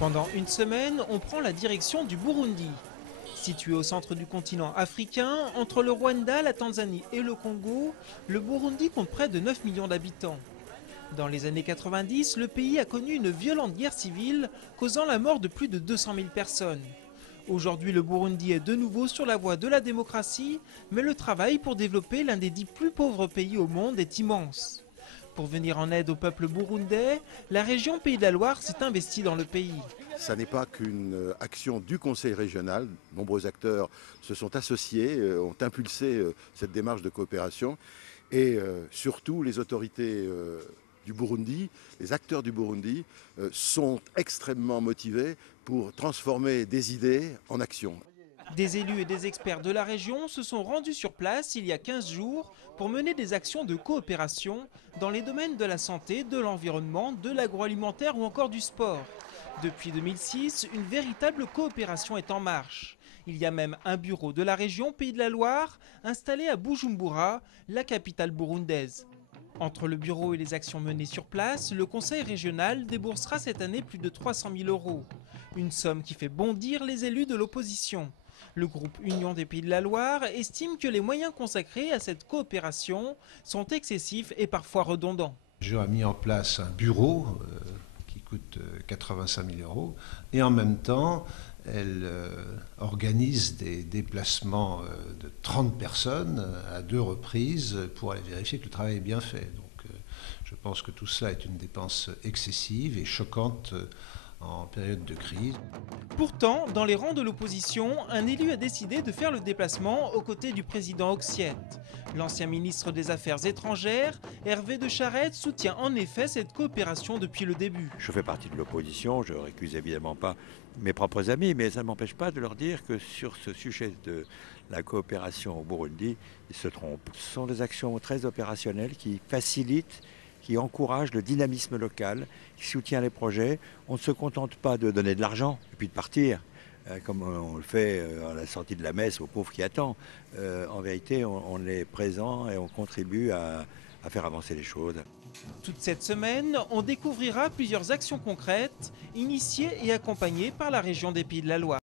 Pendant une semaine, on prend la direction du Burundi. Situé au centre du continent africain, entre le Rwanda, la Tanzanie et le Congo, le Burundi compte près de 9 millions d'habitants. Dans les années 90, le pays a connu une violente guerre civile, causant la mort de plus de 200 000 personnes. Aujourd'hui, le Burundi est de nouveau sur la voie de la démocratie, mais le travail pour développer l'un des 10 plus pauvres pays au monde est immense. Pour venir en aide au peuple burundais, la région Pays de la Loire s'est investie dans le pays. Ça n'est pas qu'une action du Conseil régional. Nombreux acteurs se sont associés, ont impulsé cette démarche de coopération. Et surtout, les autorités du Burundi, les acteurs du Burundi, sont extrêmement motivés pour transformer des idées en actions. Des élus et des experts de la région se sont rendus sur place il y a 15 jours pour mener des actions de coopération dans les domaines de la santé, de l'environnement, de l'agroalimentaire ou encore du sport. Depuis 2006, une véritable coopération est en marche. Il y a même un bureau de la région Pays de la Loire installé à Bujumbura, la capitale burundaise. Entre le bureau et les actions menées sur place, le conseil régional déboursera cette année plus de 300 000 €. Une somme qui fait bondir les élus de l'opposition. Le groupe Union des Pays de la Loire estime que les moyens consacrés à cette coopération sont excessifs et parfois redondants. Je a mis en place un bureau qui coûte 85 000 € et en même temps, elle organise des déplacements de 30 personnes à 2 reprises pour aller vérifier que le travail est bien fait. Donc je pense que tout cela est une dépense excessive et choquante en période de crise. Pourtant, dans les rangs de l'opposition, un élu a décidé de faire le déplacement aux côtés du président Oxiette. L'ancien ministre des Affaires étrangères, Hervé de Charette, soutient en effet cette coopération depuis le début. Je fais partie de l'opposition, je ne récuse évidemment pas mes propres amis, mais ça ne m'empêche pas de leur dire que sur ce sujet de la coopération au Burundi, ils se trompent. Ce sont des actions très opérationnelles qui facilitent, qui encourage le dynamisme local, qui soutient les projets. On ne se contente pas de donner de l'argent et puis de partir, comme on le fait à la sortie de la messe aux pauvres qui attendent. En vérité, on est présent et on contribue à faire avancer les choses. Toute cette semaine, on découvrira plusieurs actions concrètes, initiées et accompagnées par la région des Pays de la Loire.